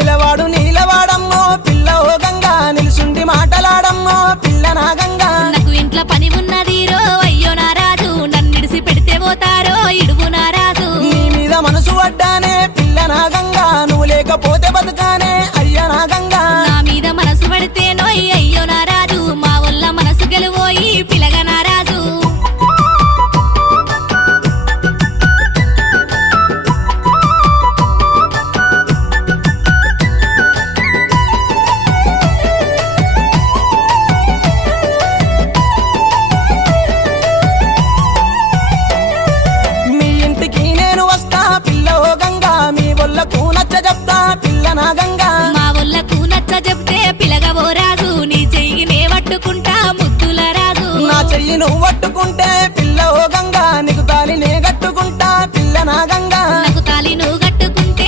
నిలవాడు నీలవాడమ్మో పిల్ల ఓ గంగా నిలుసుండి మాటలాడమ్మో పిల్ల నా గంగా నాకు ఇంట్లో పని ఉన్నది రో అయ్యో నా రాజు నన్నిడిసి పెడితే పోతారో ఇడువు నా రాజు నీ మీద మనసు పడ్డానే పిల్ల నా గంగా నువ్వు లేకపోతే బతుకానే అయ్యా నా గంగా నా మీద మనసు పడితే నోయ్ అయ్యో నా రాజు మా వల్ల మనసు గెలువోయి పిలగ నా రాజు మీ ఇంటికి నేను వస్తా పిల్ల ఓ గంగా మీ వల్లకు నచ్చ చెప్తా పిల్ల నా గంగా మా వల్లకు నచ్చ చెప్తే పిలగవో రాజు నీ చెయ్యి నే పట్టుకుంటా ముద్దుల రాజు నా చెయ్యి నువ్వు పట్టుకుంటే పిల్ల ఓ గంగా నీకు తాళి నే కట్టుకుంటా పిల్ల నా గంగా